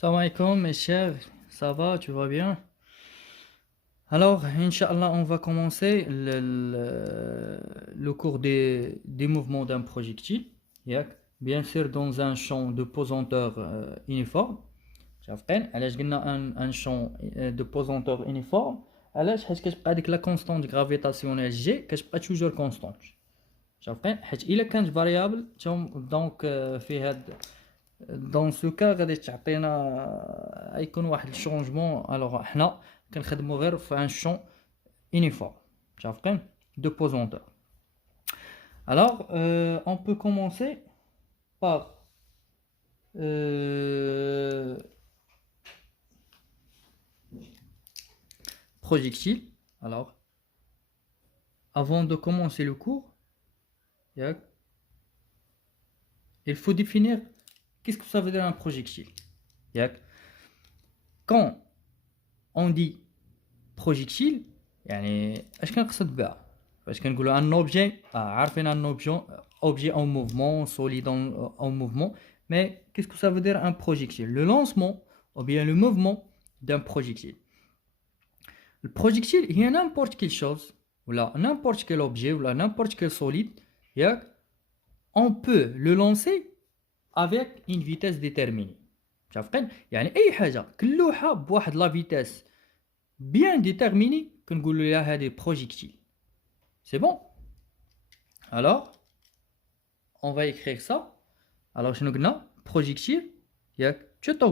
Salam alaikum mes chers, ça va, tu vas bien? Alors, Inch'Allah, on va commencer le cours des mouvements d'un projectile. Yak. Bien sûr, dans un champ de pesanteur uniforme. عرفتين علاش قلنا un champ de pesanteur uniforme علاش حيت كتبقى ديك لا كونستانت غرافيتاسيونيل جي كتبقى توجور كونستانت عرفتين حيت الا كانت فاريابل دونك في هاد دون سو كا غادي تعطينا غيكون واحد الشونجمون. الوغ حنا كنخدمو غير في ان شون يونيفورم متفقين دو بوزونتور. Alors, on peut commencer par projectile. Alors, avant de commencer le cours, il faut définir qu'est-ce que ça veut dire un projectile. Quand on dit projectile, يعني اش كنقصد بها فاش كنقولوا ان اوبجي عارفين ان objet en mouvement solide en mouvement, mais qu'est-ce que ça veut dire un projectile? Le lancement ou bien le mouvement d'un projectile. Le projectile il y a n'importe quelle chose ou là n'importe quel objet ou là n'importe quel solide, on peut le lancer avec une vitesse déterminée. عارفين يعني اي حاجه كلوحه بواحد لا فيتاس bien déterminé كنقولوا لها هذه projectile. C'est bon? Alors, on va écrire ça. Alors, شنو قلنا projectile ياك tout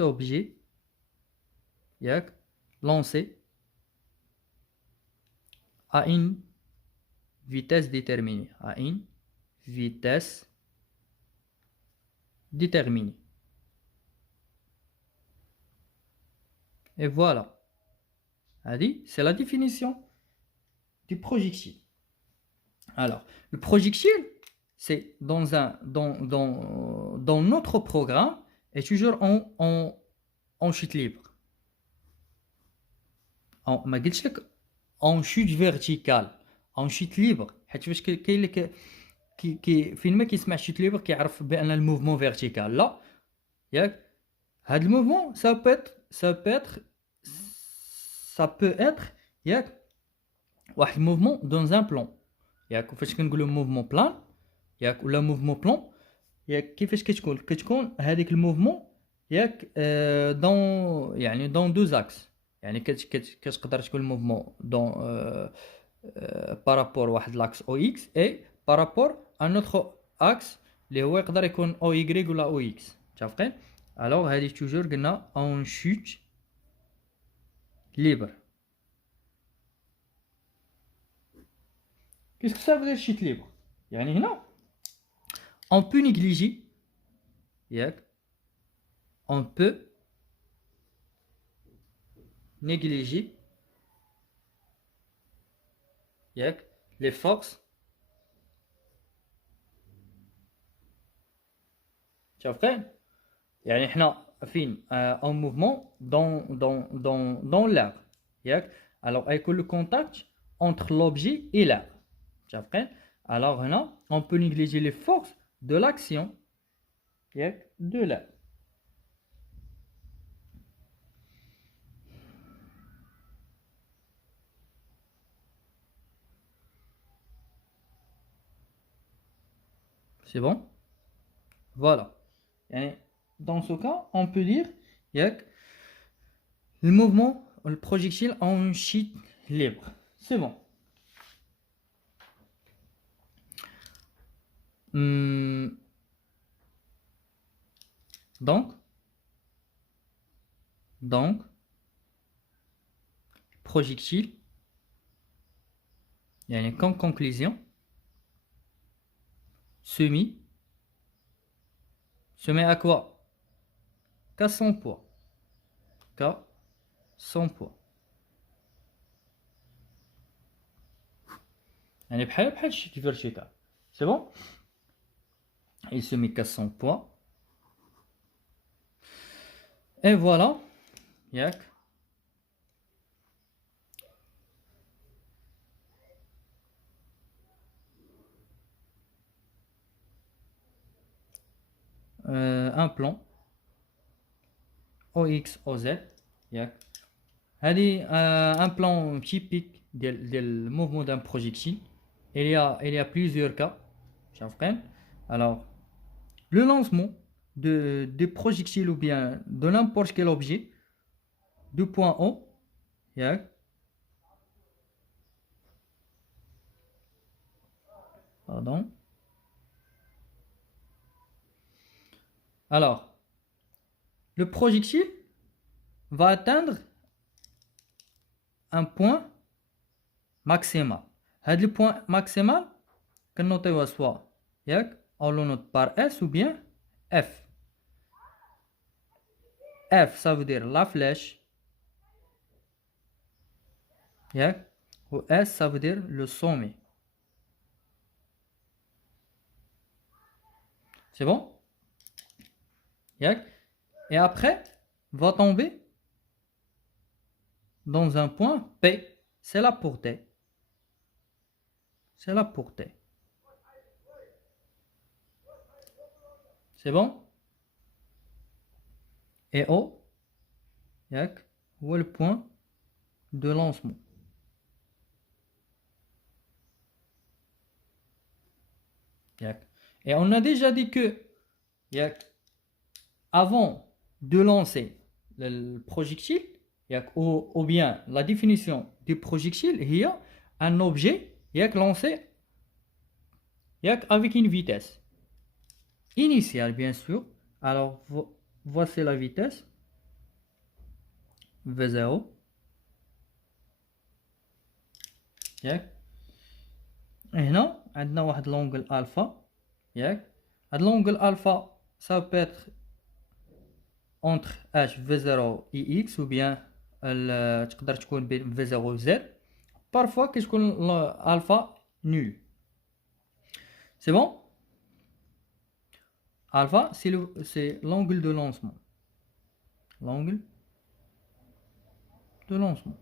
objet ياك lancé à une vitesse déterminée, à une vitesse déterminée. Et voilà. C'est la définition du projectile. Alors, le projectile, c'est dans notre programme, est toujours en chute libre. En chute verticale, en chute libre. حيت فاش كاين لك فين ما كيسمع chute libre كيعرف بان الموفمون فيرتيكال. لا ياك هاد الموفمون ça peut être ياك واحد موفمون dans un plan. ياك فاش كنقولوا موفمون بلان ياك ولا موفمون بلان ياك كيفاش كتكون هذيك الموفمون ياك دون يعني دون دو زاكس. يعني كتقدر تكون الموفمون دون بارابور واحد لاكس او اكس اي بارابور ان اوتر اكس اللي هو يقدر يكون او اي ولا او اكس. متفقين؟ الوغ هذه توجور قلنا اون شوت libre. Qu'est-ce que ça veut dire chute libre? يعني هنا on peut négliger ياك on peut négliger ياك les forces شايفين يعني احنا فين en mouvement dans l'air ياك alors يكون le contact entre l'objet et l'air. Alors هنا on peut négliger les forces de l'action de l'air. C'est bon? Voilà. Et dans ce cas, on peut dire le mouvement, le projectile en chute libre. C'est bon. Donc, projectile, comme conclusion, se met à quoi? Qu'à son poids. Qu'à son poids. بحال chute verticale. C'est bon? Il se met qu'à son poids. Et voilà. Yak. un plan OX OZ ياك هذه un plan typique ديال mouvement d'un projectile. Il y a plusieurs cas شافقين. Alors le lancement des projectiles ou bien de n'importe quel objet du point O ياك pardon. Alors le projectile va atteindre un point maximal. Le point maximal كنوطيوه soit ياك on le note par S ou bien F. F ça veut dire la flèche ياك ou S ça veut dire le sommet. C'est bon? ياك et après va tomber dans un point P. C'est la portée. C'est la portée. C'est bon? Et O, ياك هو le point de lancement. ياك. Et on a déjà dit que ياك avant de lancer le projectile ياك ou bien la définition du projectile هي un objet ياك lancé ياك avec une vitesse initiale bien sûr. Alors voici la vitesse V0 ياك. هنا عندنا واحد l'angle alpha ياك. هاد l'angle alpha ça peut être entre H V0 et X ou bien تقدر تكون بين V0 و Z. Parfois كتكون alpha nul. C'est bon? Alpha c'est l'angle de lancement. L'angle de lancement.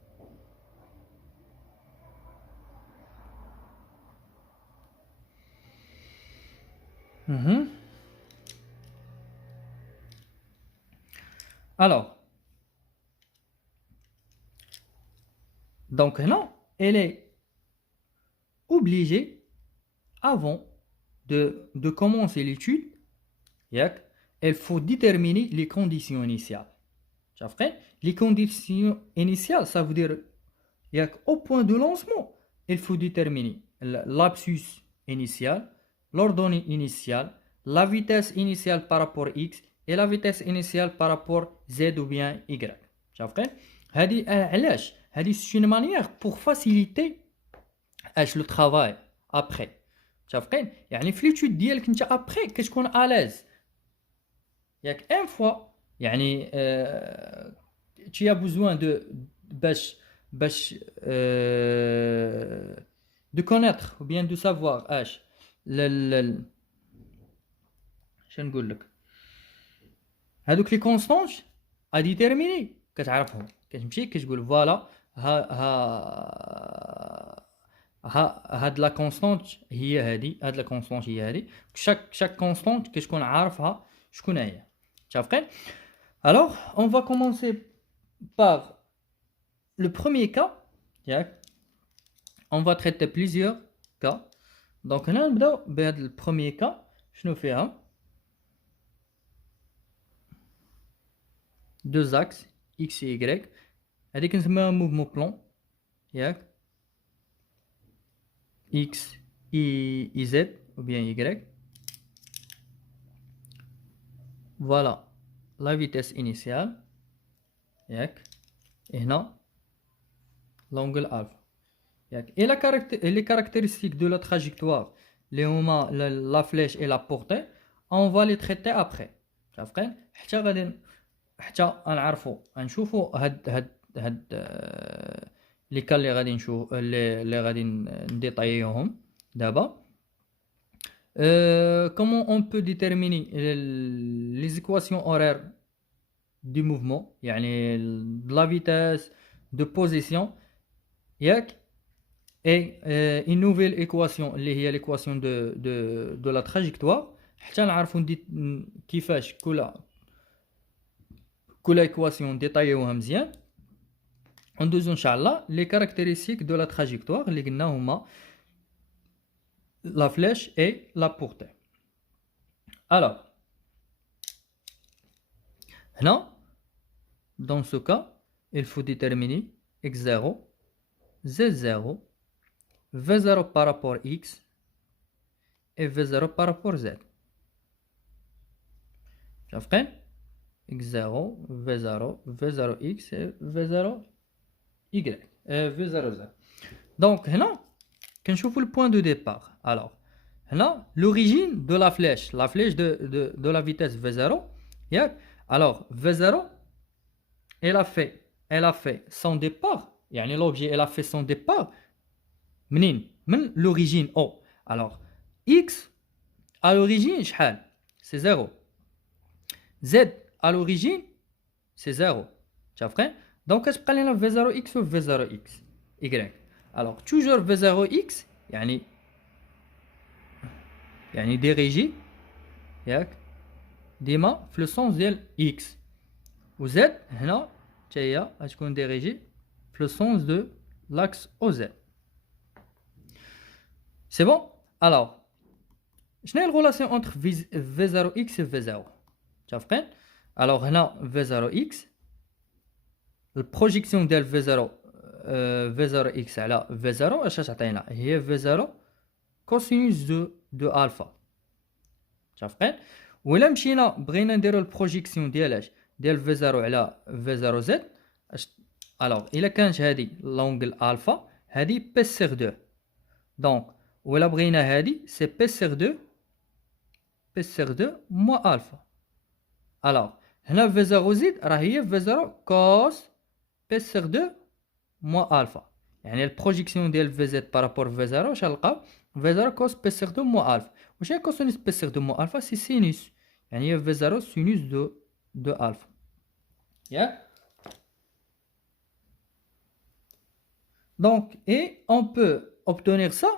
Alors, donc là, elle est obligée, avant de commencer l'étude, il faut déterminer les conditions initiales. Les conditions initiales, ça veut dire au point de lancement, il faut déterminer l'abscisse initiale, l'ordonnée initiale, la vitesse initiale par rapport à X et la vitesse initiale par rapport à Z ou bien Y. C'est une manière pour faciliter le travail après. يعني في l'étude ديالك انت après كتكون à l'aise. ياك une fois يعني tu as besoin de connaître ou bien de savoir شنو نقول لك هذوك لي كونستانت ا ديتيرميني كتعرفهم كتمشي كتقول فوالا هاد لا كونستانت هي هادي هاد لا كونستانت هي هادي chaque كونستانت كتكون عارفها شكون هي متفقين. Alors on va commencer par le premier cas. On va traiter plusieurs cas. Donc هنا نبداو بهذا le premier cas. شنو فيها deux axes X et Y. هذيك نسميها mouvement plan ياك X et Z ou bien Y. Voilà la vitesse initiale ياك هنا l'angle alpha ياك. Et les caractéristiques de la trajectoire اللي هما la flèche et la portée on va les traiter après. عرفتي حتى نعرفوا نشوفوا هاد لي كال اللي غادي نشوف اللي غادي نديطايوهم دابا. Comment on peut déterminer les équations horaires du mouvement يعني de la vitesse de position ياك et une nouvelle équation اللي هي l'équation de la trajectoire. حتى نعرفوا كيفاش كل ايكواسيون ديطايوها مزيان. ندوزو ان شاء الله لي كاركتيرستيك دو لا تراجيكتوار اللي قلنا هما لا فليش اي لا بورتي. الوغ هنا dans ce cas il faut déterminer x0 z0 v0 par rapport x et v0 par rapport z. شايفين x0 v0 v0x et v0y v0z. donc هنا كنشوفوا le point de départ. alors هنا l'origine de la flèche de la vitesse v0 ياك. alors v0 elle a fait son départ يعني l'objet elle a fait son départ منين من l'origine O. alors x à l'origine شحال c'est 0. z à l'origine c'est 0. شايفين donc كتبقى لنا v0x و v0x y. alors toujours v0x يعني ديريجي ياك ديما في لو سونس ديال x و z هنا حتى هي غتكون ديريجي في لو سونس دو لاكس او زد. سي بون. alors شنو هي الغولاسيون انتر v0x و v0 متفقين. alors هنا v0x البروجيكسيون ديال v0 v0x على v0 اش تعطينا هي v0 كوسينوس دو الفا متفقين. ولا مشينا بغينا نديرو البروجيكسيون ديال v0 على v0z alors الا كانت هذه لونغل الفا هذه بي سيغ 2 دونك ولا بغينا هذه سي بي سيغ 2 موان الفا. alors هنا v0z راه هي v0 كوس بي سيغ 2 موان الفا يعني البروجيكسيون ديال vz بارابور v0 واش غنلقاو v0 كوس بي سيغ 2 موان الفا. واش هي كوسينوس بي سيغ 2 موان الفا سي سينوس يعني هي v0 سينوس de alpha. Yeah. donc et on peut obtenir ça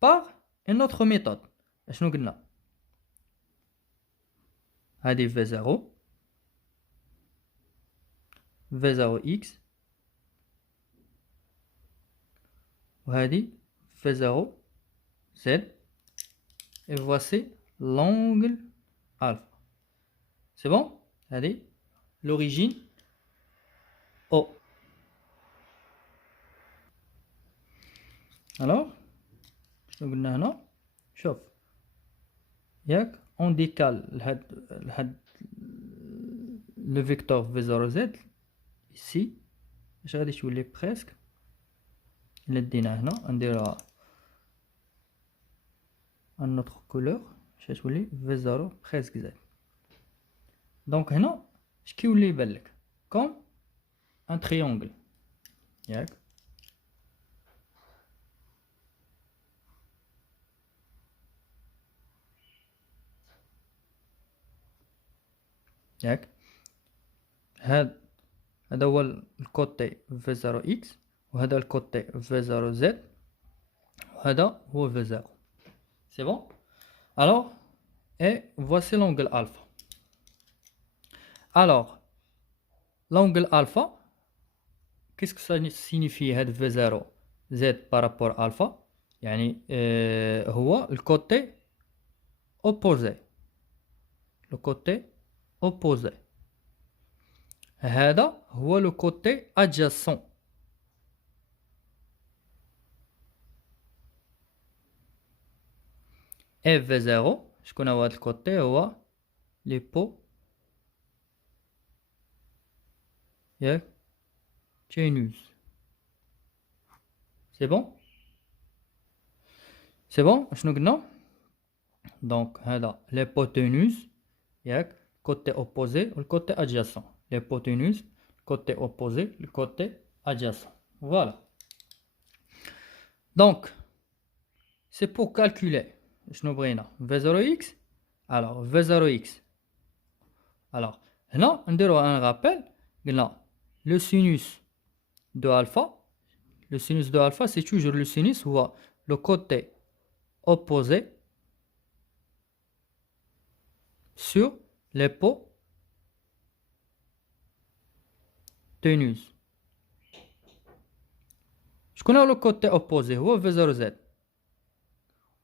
par une autre méthode. شنو قلنا هذه v0 v0x وهذه v0z et voici l'angle alpha. c'est bon. هذه l'origine O. alors شنو قلنا هنا شوف ياك on décale لهاد le vecteur v0z ici اش غادي تولي بريسك الا دينا هنا نديرها ان autre couleur اش غتولي v0 presque z. donc هنا اش كيولي يبان لك كوم ان تريونغل ياك. ياك هذا هو الكوتي v0x وهذا الكوتي v0z وهذا هو v0. c'est bon. alors et voici l'angle alpha. alors l'angle alpha qu'est-ce que ça signifie هاد v0 z par rapport alpha يعني هو الكوتي opposé le côté opposé. هذا هو le côté adjacent. et v0 شكون هو هذا الكوتي هو ليبو ياك تينوس. c'est bon. c'est bon. شنو قلنا donc هذا l'hypoténuse ياك côté opposé ou le côté adjacent. l'hypoténuse côté opposé le côté adjacent. voilà. donc c'est pour calculer شنو بغينا v0x. alors v0x alors هنا نديرو un rappel قلنا le sinus de alpha. le sinus de alpha c'est toujours le sinus هو le côté opposé sur l'hypoténuse. Je connais le côté opposé, هو V0Z.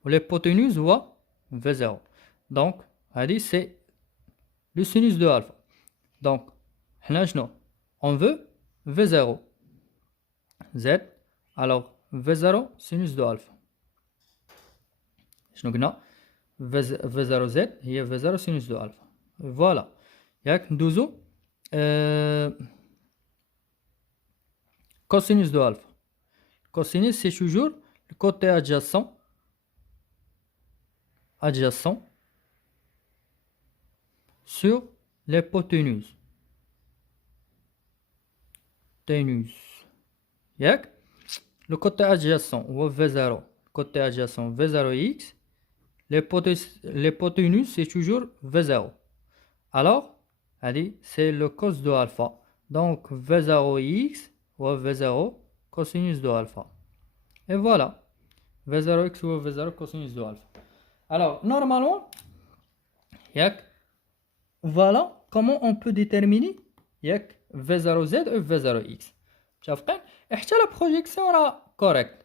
L'hypoténuse هو V0. Donc, c'est le sinus de alpha. Donc, on veut V0 Z. Alors, V0 sinus de alpha. شنو قلنا V0 Z هي V0 sinus de alpha. Voilà. ياك ندوزو cosinus de alpha. Cosinus, c'est toujours le côté adjacent sur l'hypoténuse. ياك le côté adjacent هو V0. Côté adjacent V0x. L'hypoténuse, c'est toujours V0. Alors, c'est le cos de alpha. Donc, V0x ou V0 cosinus de alpha. Et voilà. V0x ou V0 cosinus de alpha. Alors, normalement, voilà comment on peut déterminer V0z et V0x. Et la projection est correcte.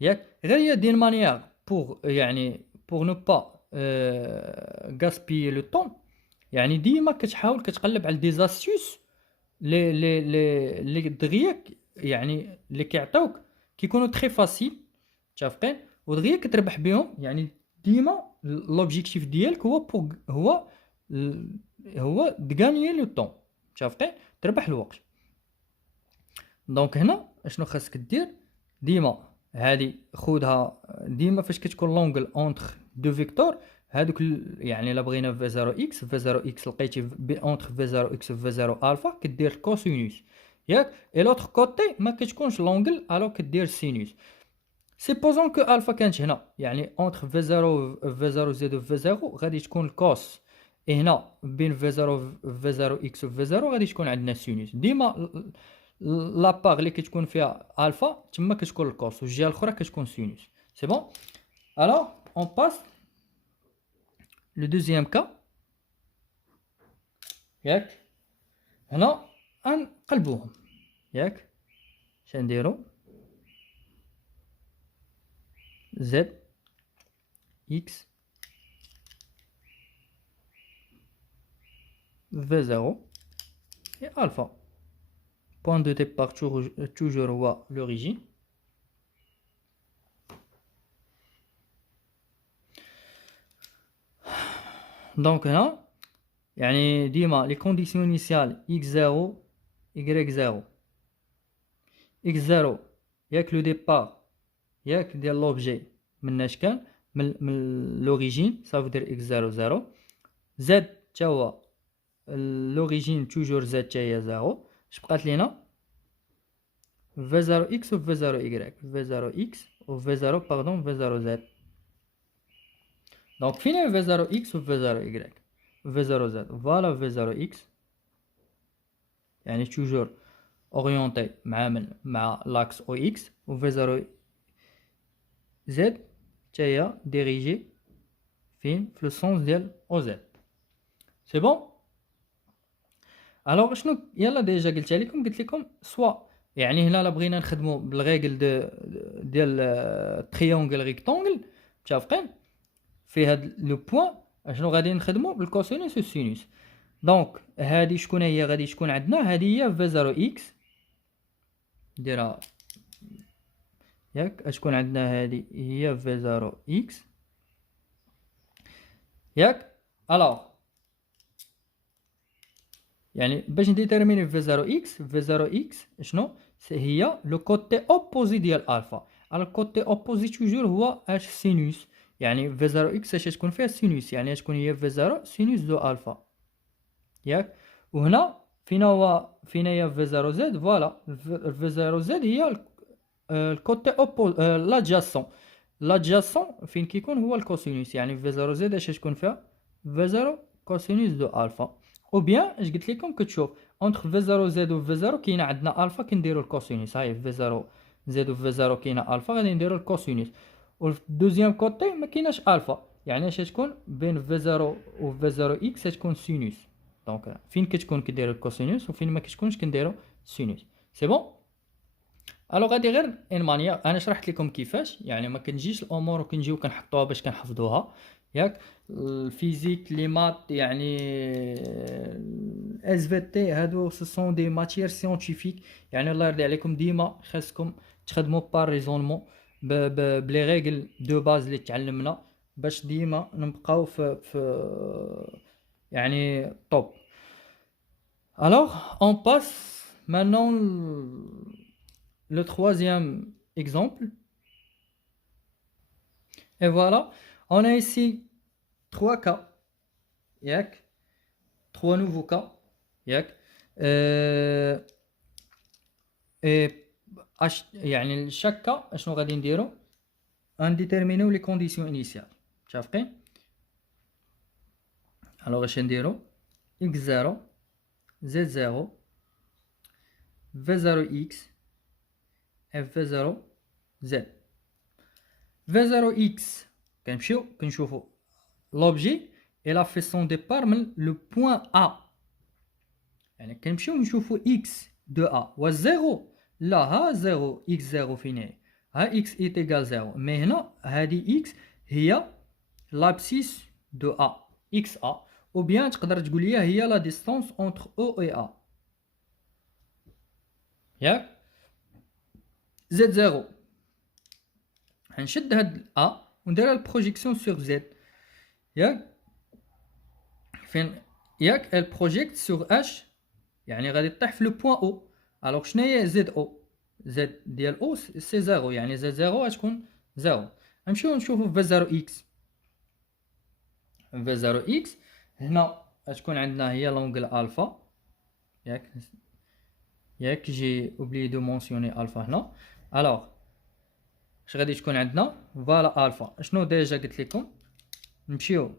Il y a d'une manière pour ne pas gaspiller le temps. يعني ديما كتحاول كتقلب على دي زاستيوس لي دغيا يعني اللي كيعطيوك كيكونوا تري فاسيل متفقين ودغيا كتربح بهم يعني ديما لوبجيكتيف ديالك هو دغانيي لو طون متفقين تربح الوقت. دونك هنا اشنو خاصك دير ديما هادي خودها ديما فاش كتكون لونغل اونتر دو فيكتور هادوك يعني الا بغينا v0x لقيتي اونتر v0x و v0 الفا كدير الكوسينوس ياك اي لوتر كوتي ما كتكونش لونغل الو كدير السينوس. سيبوزون كو الفا كانت هنا يعني اونتر v0 زد و v0 غادي تكون الكوس اي هنا بين v0x و v0 غادي تكون عندنا سينوس. ديما لاباغ اللي كتكون فيها الفا تما كتكون الكوس والجهه الاخرى كتكون سينوس. سي بون. الوغ اون باس le deuxième cas ياك هنا غنقلبوهم ياك شنديرو z x v0 et alpha. Point de départ toujours هو l'origine. دونك هنا يعني ديما لي كونديسيون انيسيال x0 y0 x0 ياك لو ديبار ياك ديال لوبجي مناش كان من لوريجين صافي دير x0 0 z تا هو لوريجين توجور z تا هي 0 اش بقات لينا v0x و v0y v0x و v0 باردون v0z. Donc, فين v0x و v0y v0z voilà v0x يعني toujours orienté مع l'axe OX و v0z هي dirigé فين في le sens ديال OZ. c'est bon. alors شنو يلا ديجا قلت لكم سوا يعني هنا لا بغينا نخدموا بالريغل ديال تريونغل ريكتونغل متفقين في هاد لو بوين اشنو غادي نخدموا بالكوسينوس والسينوس. دونك هادي شكون هي غادي تكون عندنا هادي هي v0x ديرها ياك اشكون عندنا هادي هي v0x ياك. الوغ يعني باش نديتيرميني v0x شنو هي لو كوتي اوبوزي ديال الفا. الكوتي اوبوزي توجور هو اش سينوس يعني v0x اش تكون فيها سينوس يعني تكون هي v0 سينوس دو الفا ياك. وهنا فين هي v0z فوالا v0z هي الكوتي اوبوز لادجاسون فين كيكون هو الكوسينوس يعني v0z اش تكون فيها v0 كوسينوس دو الفا. او بيان اش قلت لكم كتشوف اونتر v0z و v0 كاينه عندنا الفا كنديروا الكوسينوس هاي v0z و v0 كاينه الفا غادي نديروا الكوسينوس. و في الدوزيام كوتي ما كايناش الفا يعني اش تكون بين في 0 و في 0 اكس تكون سينوس. دونك فين كتكون كديروا الكوسينوس وفين ما كتكونش كنديروا سينوس. سي بون. الو غادي غير ان مانيير انا شرحت لكم كيفاش، يعني ما كنجيش الامور وكنجيو كنحطوها باش كنحفظوها ياك. الفيزيك لي مات يعني اس في تي هادو سو سون دي ماتيير سيانتيفيك، يعني الله يرضي عليكم ديما خاصكم تخدموا بار ريزونمون بلي ريغل دو باز اللي تعلمنا باش ديما نبقاو في يعني طوب. Alors, on passe maintenant le troisième exemple. Et voilà, on a ici trois cas. Yak. Trois nouveaux cas. Yak. Et يعني chaque cas, شنو غادي نديرو؟ نديتيرمينيو les conditions initiales. متفقين؟ Alors اش نديرو؟ x0 z0 v0x f0 z. v0x كنمشيو كنشوفو l'objet il a fait son départ من le point A، يعني كنمشيو نشوفو x de A و 0 لا ها 0 x0 فين هي؟ ها x est égal 0 مي هنا هادي x هي l'abscisse de A xa ou bien تقدر تقول لي هي la distance entre O et A ياك. z0 هنشد هاد A ونديرها البروجيكسيون سور z ياك فين ياك البروجيكت سور h يعني غادي تطيح في لو بوين او. الوغ شنو هي زد او؟ زد ديال او سي 0 يعني زد 0 غتكون 0. نمشيو نشوفو في 0 اكس. في 0 اكس هنا غتكون عندنا هي لونغل الفا ياك جي اوبلي دو مونسيوني الفا هنا. الوغ اش غادي تكون عندنا؟ فوالا الفا. شنو ديجا قلت لكم؟ نمشيو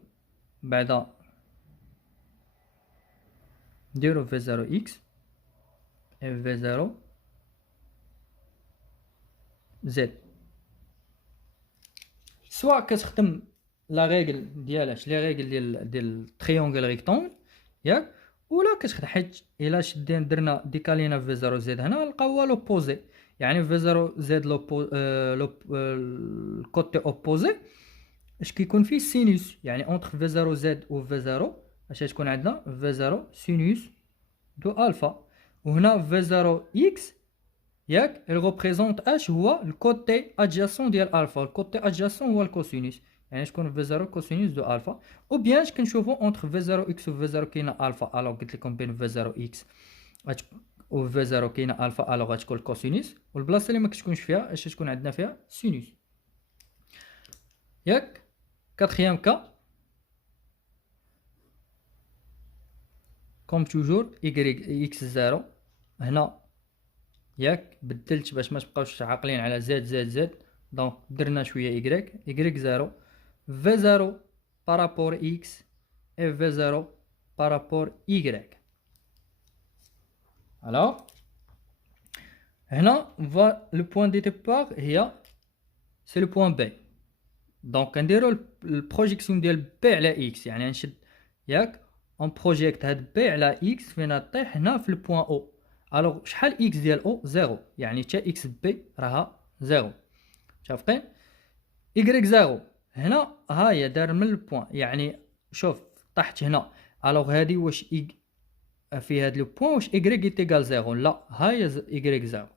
بعدا نديرو في 0 اكس اف في 0 زد، سواء كتخدم لا ريغل ديالاش لي ريغل ديال التريونغل ريكتونغل ياك، ولا كتخدم حيت الا شدينا درنا ديكالينا في 0 زد هنا نلقاو لوبوزي، يعني في 0 زد الكوتي اوبوزي اش كيكون فيه سينوس، يعني اونتر في 0 زد و في 0 اش تكون عندنا في 0 سينوس دو الفا. وهنا في 0 اكس ياك il représente h هو الكوتي adjacent ديال الفا، الكوتي adjacent هو الكوسينوس، يعني تكون في 0 كوسينوس دو الفا. او بيان كنشوفو اونتر في 0 اكس و في 0 كاينه الفا، الوغ قلت لكم بين في 0 اكس و في 0 كاينه الفا، الوغ غتكون الكوسينوس، والبلاصه اللي ما كتكونش فيها اش تكون عندنا فيها سينوس ياك. كاتريام كا كوم توجور اكس 0 هنا ياك بدلت باش ما تبقاوش عاقلين على زد زد زد، دونك درنا شويه y 0 في 0 بارابور اكس اف في 0 بارابور y. الوغ هنا لو بوين دي ديبار هي سي لو بوين بي، دونك كنديرو البروجيكسيون ديال بي على اكس، يعني نشد ياك اون بروجيكت هاد بي على اكس فين طيح هنا في البوين او. الوغ شحال اكس ديال او؟ 0، يعني حتى اكس بي راها 0. متفقين؟ y 0 هنا ها هي دار من البوين، يعني شوف طحت هنا، الوغ هادي واش في هاد لو بوين واش y ايتيغال 0؟ لا ها هي y 0.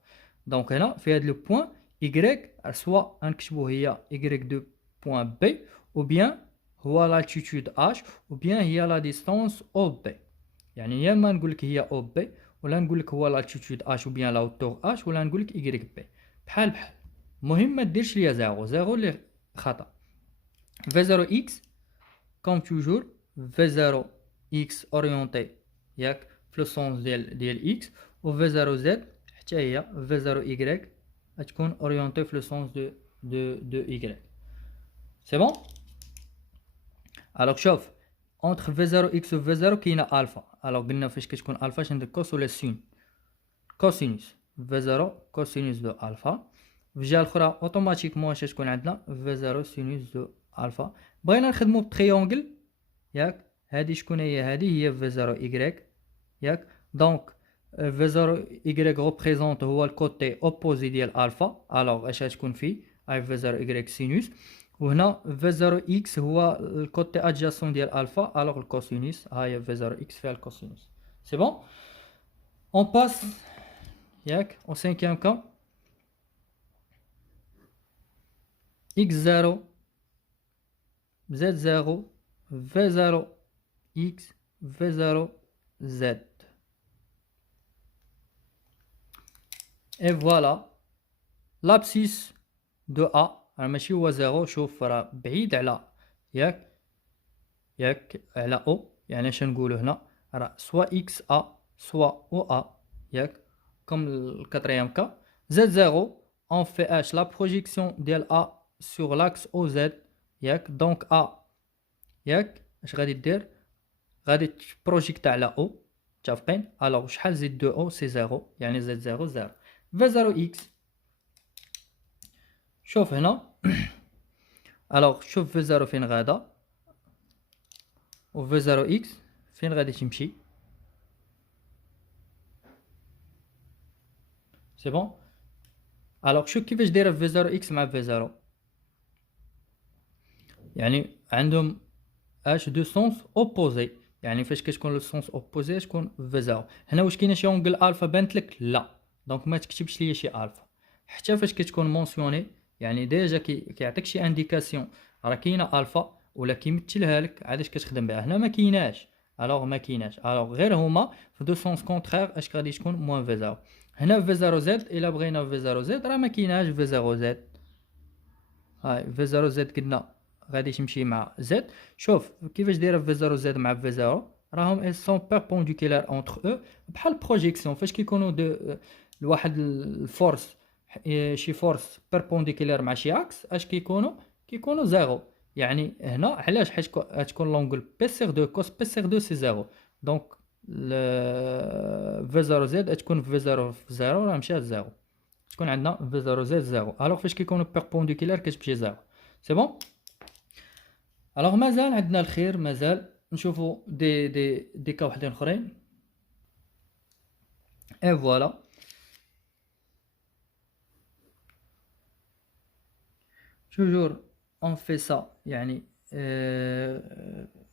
دونك هنا في هاد لو بوين y سوا نكتبو هي y دو بوين بي او بيان هو لالتيتود h او بيان هي لا ديستانس او بي، يعني يا ما نقول لك هي او بي ولا نقول لك هو لالتيتود h او بيان لا هوتور h ولا نقول لك y بي، بحال المهم ما ديرش ليا 0 0 اللي خطا. في 0 اكس كوم توجور في 0 اكس اورينتي ياك في لو سونس ديال اكس، و في 0 زد حتى هي في 0 y غتكون اورينتي في لو سونس دو y. سي بون. الوغ شوف اونتر في 0 اكس و في 0 كاينه الفا، الوغ قلنا فاش كتكون الفا شندير كوس ولا سين، كوسينوس في 0 كوسينوس دو الفا. في الجهه الاخرى اوتوماتيكمون اش تكون عندنا في 0 سينوس دو الفا. بغينا نخدمو بتريونغل ياك، هادي شكون هي؟ هادي هي في 0 ايكغيك ياك. دونك في 0 ايكغيك ريبريزونت هو الكوتي اوبوزي ديال الفا، الوغ اش غتكون فيه؟ اي في 0 ايكغيك سينوس. وهنا في 0 اكس هو الكوتي ادجاسون ديال الفا، الوغ الكوسينوس. ها هي في 0 اكس فيها الكوسينوس. سي بون. اون باس ياك او سانكيام كا. x0 z0 v0 x v0 z. Et voilà l'abscisse de A. راه ماشي هو 0، شوف راه بعيد على ياك على O. يعني اش نقولو هنا؟ راه سوا اكس A سوا او A ياك، comme le quatrième cas. Z0 on fait H la projection ديال A sur l'axe OZ ياك. donc A ياك اش غادي دير؟ غادي تبروجيكتا على O. متفقين؟ الوغ شحال زيد دو او؟ سي 0، يعني زد 0 0. في 0 اكس شوف هنا. الوغ شوف في 0 فين غادا، و في 0 اكس فين غادي تمشي. سي بون. الوغ شوف كيفاش دايره في 0 اكس مع في 0، يعني عندهم اش دو سونس اوبوزي. يعني فاش كتكون لو سونس اوبوزي تكون في 0. هنا واش كاينه شي اونغل الفا بانت لك؟ لا، دونك ما تكتبش ليا شي الفا. حتى فاش كتكون مونسيوني يعني ديجا كيعطيك شي انديكاسيون راه كاينه الفا ولا كيمثلها لك، عاد اش كتخدم بها. هنا ما كايناش، الوغ ما كايناش، الوغ غير هما في دو سونس كونترير اش غادي تكون موان في 0. هنا في 0 زد الا بغينا في 0 زد راه ما كايناش في 0 زد. هاي في 0 زد قلنا غادي تمشي مع زد. شوف كيفاش دايره في 0 زد مع في 0، راهم اي سون بيربونديكولار اونتر او بحال بروجيكسيون. فاش كيكونوا دو لواحد الفورس، شي فورس بيربونديكولار مع شي عكس، اش كيكونوا زيرو. يعني هنا علاش؟ حيت غتكون لونغل بي سيغ 2 كوس بي سيغ 2 سي زيرو. دونك في 0 زد تكون في 0 في 0 راه مشات زيرو، تكون عندنا في 0 زد 0. الوغ فاش كيكونوا بيربونديكولار كتمشي 0. سي بون. الوغ مازال عندنا الخير، مازال نشوفوا دي كا وحدين اخرين. اي فوالا. توجور اون في سا يعني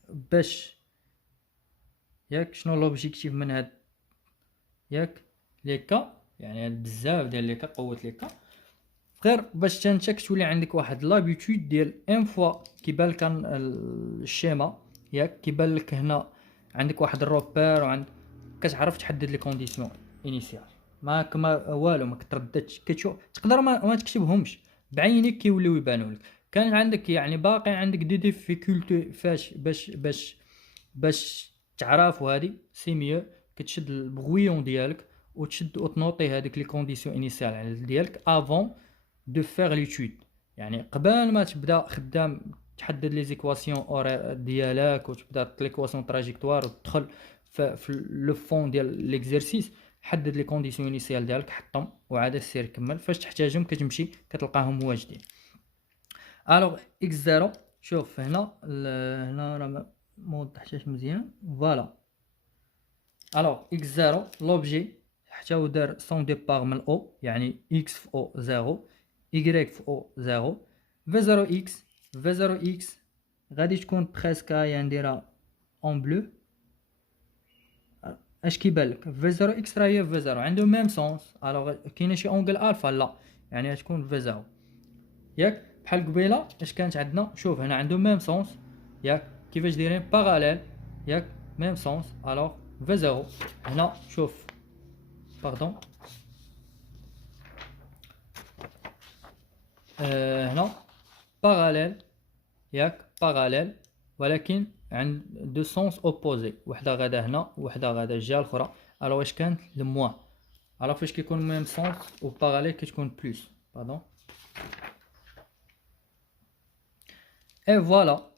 باش ياك شنو لوبجيكتيف من هاد ياك لي كا، يعني هاد بزاف ديال لي كا، قوه لي كا غير باش تنشك تولي عندك واحد لابيتود ديال ان فوا كيبان لك الشيما ياك، كيبان لك هنا عندك واحد الروبير وعند كتعرف تحدد لي كونديسيون انيسيال. ما كما والو ما كترددش، كتشوف تقدر ما تكتبهمش بعينيك كيوليو يبانوا لك. كان عندك يعني باقي عندك دي ديفيكولتي فاش باش تعرف هادي سي ميو كتشد البغويون ديالك وتشد وتنوطي هذيك لي كونديسيون انيسيال ديالك افون دو فيغ ليتود. يعني قبل ما تبدا خدام تحدد لي زيكواسيون اورير ديالك وتبدا ليكواسيون تراجيكتوار وتدخل في لو فون ديال ليكزيرسيس، حدد لي كونديسيون انيسيال ديالك حطهم وعاد سير كمل. فاش تحتاجهم كتمشي كتلقاهم واجدين. الوغ اكس 0 شوف هنا هنا راه ما وضحتهاش مزيان. فوالا. الوغ اكس 0 لوبجي حتى هو دار سون ديبار من او، يعني اكس في او 0 y في او 0. في 0 اكس في 0 اكس غادي تكون بريسك هي نديرها اون بلو. اش كيبان لك؟ في 0 اكس راه هي في 0 عنده ميم سونس. الوغ كاينه شي اونغل الفا؟ لا، يعني غتكون في 0 ياك. بحال قبيله اش كانت عندنا؟ شوف هنا عنده ميم سونس ياك، كيفاش دايرين باراليل ياك، ميم سونس. الوغ في 0 هنا شوف باردون هنا باراليل ياك، باراليل ولكن عند دو سونس اوبوزي، وحده غادا هنا وحده غادا الجهه الاخرى. الوغ واش كانت الموان؟ الوغ فاش كيكون ميم سونس و باراليل كتكون بلس. باردون. اي فوالا.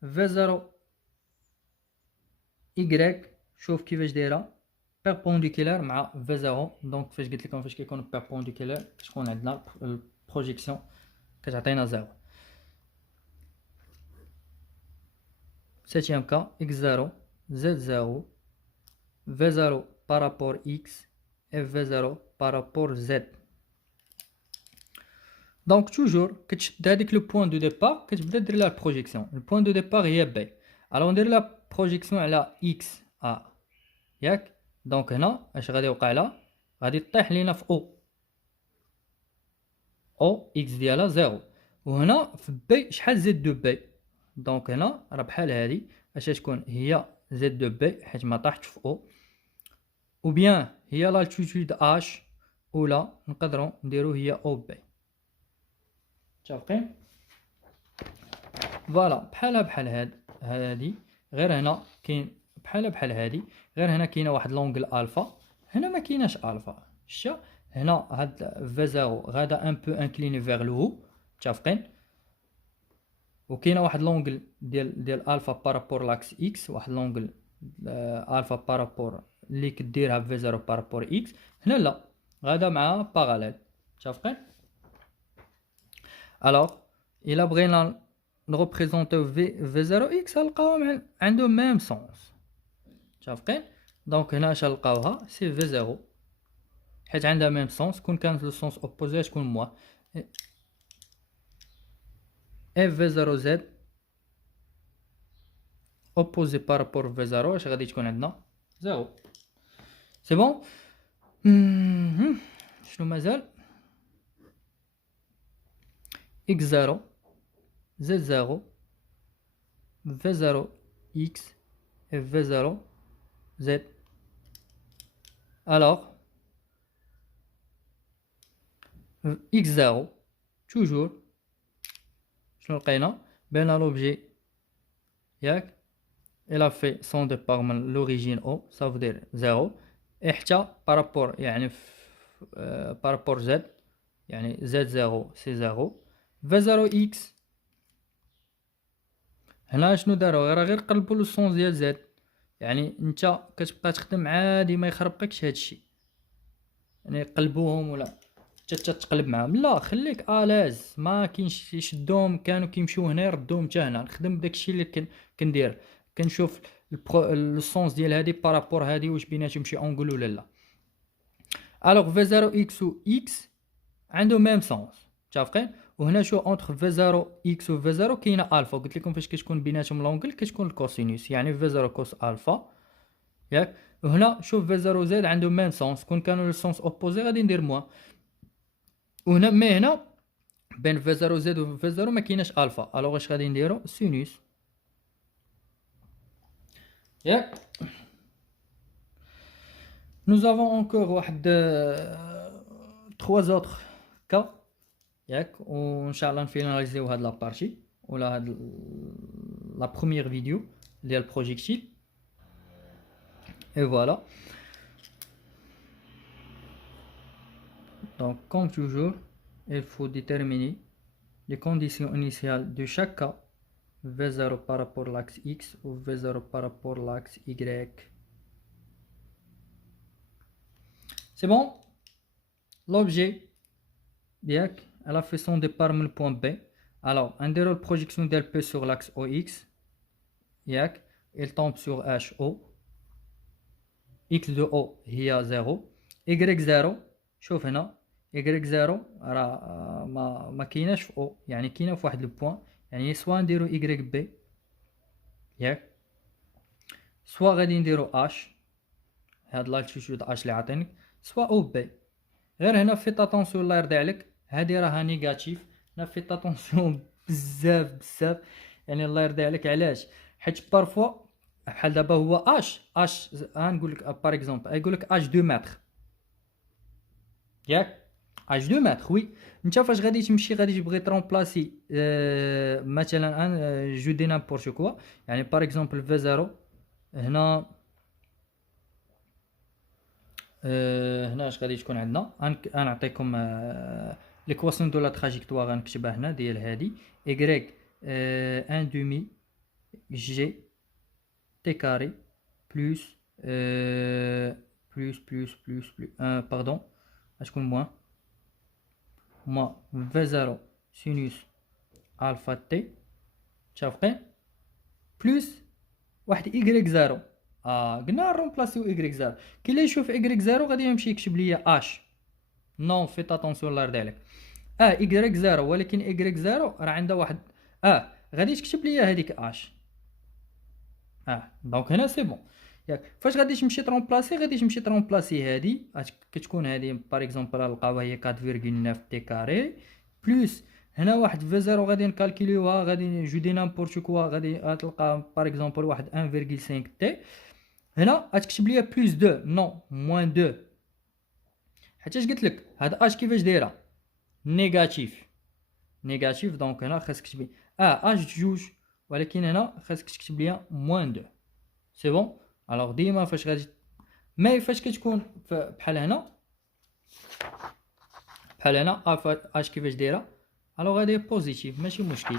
في 0 y شوف كيفاش دايره بيربونديكولار مع في 0. دونك فاش قلت لكم فاش كيكون بيربونديكولار كتكون عندنا البروجيكسيون كتعطينا 0. septième cas, x0, z0, v0 par rapport x et v0 par rapport z. Donc toujours كتشد هذيك لو بوين دو ديبار كتبدا دير لا بروجيكسيون. لو بوين دو ديبار هي بي. الوغ ندير لا بروجيكسيون على اكس ا ياك. دونك هنا اش غادي يوقع لها؟ غادي طيح لينا في او اكس ديالها زيرو. وهنا في بي شحال زد دو بي؟ دونك هنا راه بحال هادي اش تكون هي زد دو بي حيت ما طاحتش في او، او بيان هي لالتيتود اش، ولا نقدروا نديرو هي او بي. متفقين؟ فوالا بحال هادي، غير هنا كاين بحال هادي، غير هنا كاينه واحد لونغل الفا، هنا ما كايناش الفا. شتا هنا هاد في زيرو غادا ان بو انكليني فيغ لو هو. متفقين؟ وكاينه واحد لونغل ديال الفا بارابور لاكس اكس، واحد لونغل الفا بارابور اللي كديرها في زيرو بارابور اكس. هنا لا، غادا مع باراليل. متفقين؟ الوغ الا بغينا نريبريزونطيو في 0 اكس غنلقاوهم عندو ميم سونس. متفقين؟ دونك هنا اش نلقاوها؟ سي في 0 حيت عندها ميم سونس. كون كانت لو سونس اوبوزي تكون موا اف في 0 زد اوبوزي بارابور في 0 اش غادي تكون عندنا؟ 0. سي بون. شنو مازال؟ اكس 0 زد 0 في 0 اكس اف في 0 زد. الوغ x0 toujours شنو لقينا؟ بان لوبجي ياك il a fait son départ من l'origine O ça veut dire 0 et حتى بارابور يعني بارابور z يعني z0 سي 0 في 0 x. هنا شنو داروا؟ غير قلبوا لو سونس ديال z، يعني انت كتبقى تخدم عادي ما يخربقكش هادشي، يعني قلبوهم ولا تتقلب معاهم، لا خليك الاز. ما كاينش يشدوهم كانوا كيمشيو هنا يردوهم حتى هنا. نخدم بداكشي اللي كندير، كنشوف السونس ديال هادي بارابور هادي واش بيناتهم شي اونغول ولا لا. الوغ في 0 اكس و اكس عنده ميم سونس. متفقين؟ وهنا شو اونتر في 0 اكس و في 0 كاينه الفا. قلت لكم فاش كتكون بيناتهم لونغل كتكون الكوسينوس، يعني في 0 كوس الفا ياك. وهنا شوف في 0 زد عنده ميم سونس. كون كانوا السونس اوبوزي غادي ندير موا. وهنا مي هنا بين في 0 زد و في 0 ما كايناش الفا، الوغ اش غادي نديرو؟ سينوس ياك. nous avons encore واحد 3 autres cas ياك، وان شاء الله نفيناليزيو هاد لابارتي ولا هاد لا بروميير فيديو ديال البروجيكتيل. et voilà. donc comme toujours il faut déterminer les conditions initiales de chaque cas, v0 par rapport à l'axe x ou v0 par rapport à l'axe y. c'est bon. l'objet ياك elle a fait son départ من le point B. alors نديرو البروجيكسيون ديال P sur l'axe OX ياك. il tombe sur HO. x de O هي 0 y0. شوف هنا y0 راه ما كايناش في O، يعني كاينه في واحد لو بوين، يعني سوا نديرو y بي ياك، سوا غادي نديرو اش هاد لالتيتود اش اللي عاطينك، سوا او بي. غير هنا فيت اتونسيون الله يرضي عليك، هادي راها نيجاتيف. هنا فيت اتونسيون بزاف يعني الله يرضي عليك. علاش؟ حيت بارفوا بحال دابا هو اش غنقول لك باغ اكزومبل يقول لك اش 2 متر ياك، اش 2 متر وي. انت فاش غادي تمشي غادي تبغي ترومبلاسي مثلا جو دي نامبورت كوا، يعني باغ اكزومبل في 0 هنا هنا اش غادي تكون عندنا؟ غنعطيكم ليكواسيون دو لا تراجيكتوار غنكتبها هنا ديال هادي y 1 demi g t carré plus plus 1 pardon غتكون moins v0 sinus alpha t. متفقين؟ plus واحد إيكغيك زيرو. قلنا نرومبلاسيو إيكغيك زيرو. كي اللي يشوف إيكغيك زيرو غادي يمشي يكتب ليا اش. نو فيت اتونسيون الله يرضي عليك. إيكغيك زيرو، ولكن إيكغيك زيرو راه عندها واحد غادي تكتب ليا هذيك اش. دونك هنا سي بون. ياك فاش غادي تمشي ترومبلاسي، غادي تمشي ترومبلاسي هادي كتكون هادي باغ اكزومبل نلقاوها هي 4.9 تي كاري بلس هنا واحد في زيرو غادي نكالكوليوها، غادي جو دي نامبورت كوا، غادي تلقى باغ اكزومبل واحد 1.5 تي. هنا غتكتب ليا بلس 2 نو موان 2، حيتاش قلت لك هاد اش كيفاش دايره نيجاتيف. دونك هنا خاصك تكتب اش جوج، ولكن هنا خاصك تكتب ليا موان 2. سي بون. الوغ ديما فاش غادي مي فاش كتكون بحال هنا اش كيفاش دايره، الوغ غادي بوزيتيف ماشي مشكل.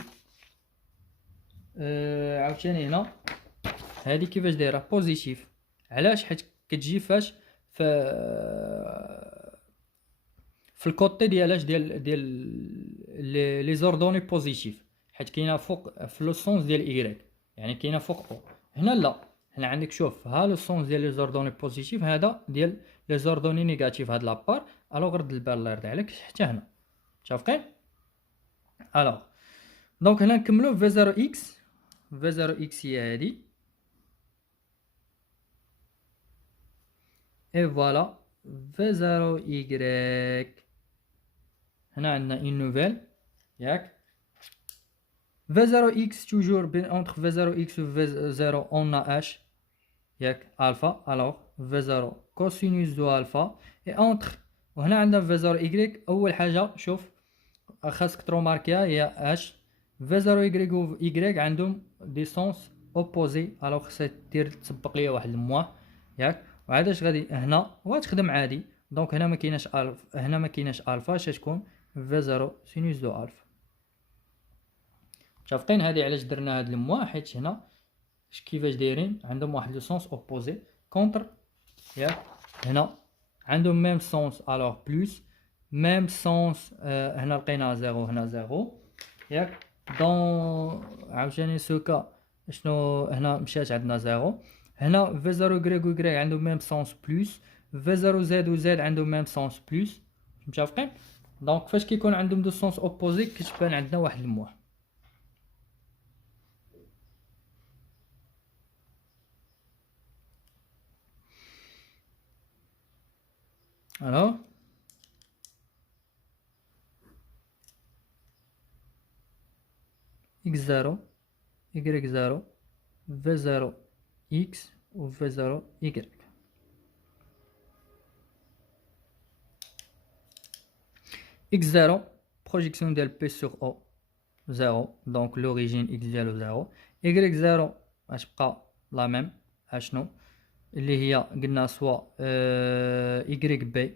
عاوتاني هنا هادي كيفاش دايره بوزيتيف. علاش؟ حيت كتجي فاش في الكوتي ديال لي زوردوني بوزيتيف، حيت كاينه فوق في لو سونس ديال ايغريك، يعني كاينه فوق او. هنا لا، هنا عندك شوف ها لو سونس ديال لي زوردوني بوزيتيف، هذا ديال لي زوردوني نيجاتيف هاد لابار. الوغ رد البال الله يرضي عليك حتى هنا متفقين. الوغ دونك هنا نكملو في 0 اكس. في 0 اكس هي هادي، اي فوالا في 0 ايغريك. هنا عندنا اون نوفيل ياك. في 0 اكس توجور بين اونتر في 0 اكس و في 0 اون اش ياك الفا. الوغ في 0 كوسينوس دو الفا اي اونتر. وهنا عندنا في 0 ايغريك. اول حاجه شوف خاصك تروماركيها هي اش. في 0 ايغريك و ايغريك عندهم دي سونس اوبوزي. الوغ خاصك دير تسبق ليا واحد المواه ياك. وعاداش غادي هنا وغتخدم عادي. دونك هنا ما كايناش الفا، هنا ما كايناش الفا، اش تكون في 0 سينوس دو الفا. متفقين؟ هادي علاش درنا هاد المواه، حيت هنا كيفاش دايرين عندهم واحد لو سونس اوبوزي كونتر ياك. هنا عندهم ميم سونس الوغ بلس ميم سونس. هنا لقينا زيرو، هنا زيرو ياك. دون عاوتاني سوكا شنو هنا مشات عندنا زيرو. هنا في 0 غريك و غريك عندهم ميم سونس بلس، في 0 زد و زد عندهم ميم سونس بلس. متفقين؟ دونك فاش كيكون عندهم دو سونس اوبوزي كتبان عندنا واحد المواه. Alors x0 y0 v0 x و v0 y. x0 projection ديال p sur o 0 donc l'origine x ديالو 0. y0 غتبقى لا ميم اشنو اللي هي قلنا سوا y b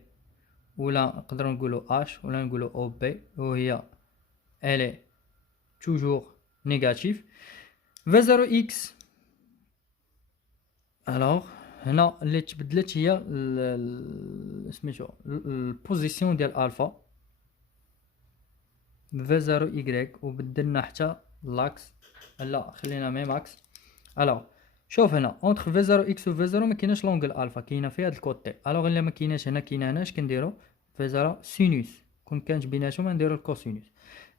ولا نقدروا نقولوا h ولا نقولوا او b وهي elle est toujours négatif. v0 x alors هنا اللي تبدلت هي سميتو البوزيسيون ديال الفا v0 y وبدلنا حتى لاكس. لا خلينا ميم اكس. الوغ شوف هنا اونتر v0 x و v0 ما كايناش لونغل الفا، كاينه في هذا الكوتي. الوغ الا ما كايناش هنا كاينه هنا، اش كنديروا v0 سينوس. كون كانت بيناتهم نديروا الكوسينوس.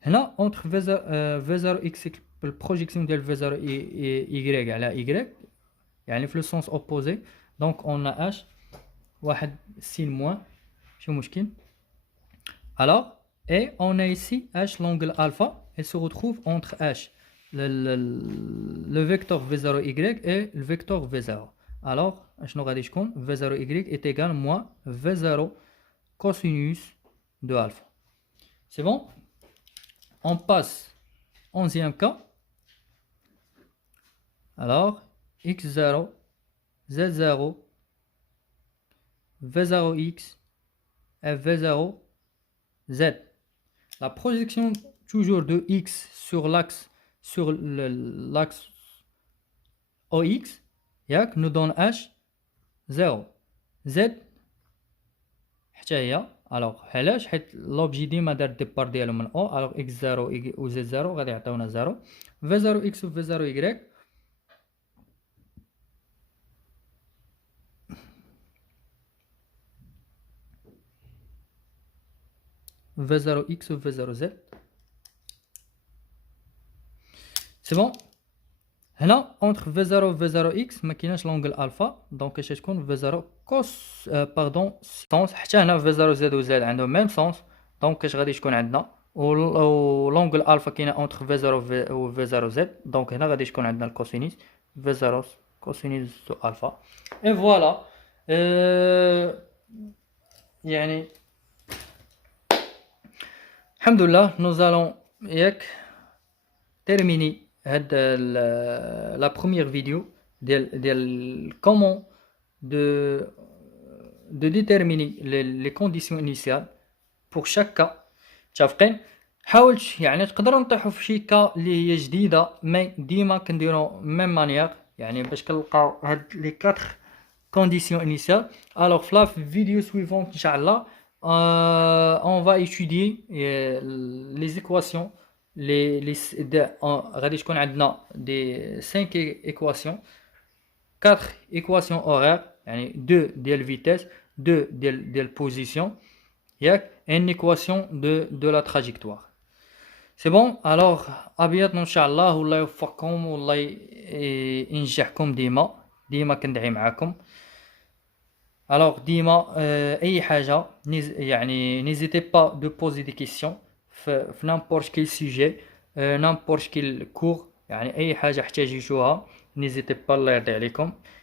هنا اونتر v0 x البروجيكسيون ديال v0 y على y يعني في لو سونس اوبوزي. دونك اون اش واحد سين موان ماشي مشكل. الوغ et on a ici h l'angle alpha, elle se retrouve entre h le vecteur v0y et le vecteur v0. Alors شنو غادي تكون v0y est égal moins v0 cosinus de alpha. C'est bon? On passe 11e cas. Alors x0 z0 v0x et v0 z. La projection toujours de x sur l'axe OX ياك nous donne h 0 z حتى هي. الوغ علاش؟ حيت لوبجي ديما دار الديبار ديالو من او. الوغ x 0 و z 0 غادي يعطيونا 0. v 0 x و v 0 y V0x ou V0z. C'est bon. هنا entre V0 و V0x ما كايناش لونغل الفا دونك اش تكون V0 كوس باردون سونس حتى هنا V0z و z عندهم ميم سونس دونك اش غادي تكون عندنا و لونغل الفا كاينه entre V0 و V0z دونك هنا غادي تكون عندنا الكوسينيس V0 كوسينيس الفا اي فوالا يعني الحمد لله nous allons ياك terminer la première vidéo de comment de déterminer les conditions initiales pour chaque cas. متفقين؟ حاولت يعني تقدروا نطيحوا في شي كا اللي هي جديده مي ديما كنديروا ميم مانيير يعني باش كنلقاو هاد لي 4 conditions initiales. Alors في la vidéo suivante inchallah on va étudier les équations غادي تكون عندنا دي 5 équations 4 équations horaires يعني 2 ديال vitesse 2 ديال position ياك une équation de la trajectoire. C'est bon. Alors أبيض إن شاء الله والله يوفقكم والله ينجحكم ديما كندعي معاكم. Alors ديما أي حاجة يعني n'hésitez pas de poser des questions في n'importe quel sujet n'importe quel cours يعني أي حاجة احتاجيتوها n'hésitez pas الله يرضي عليكم.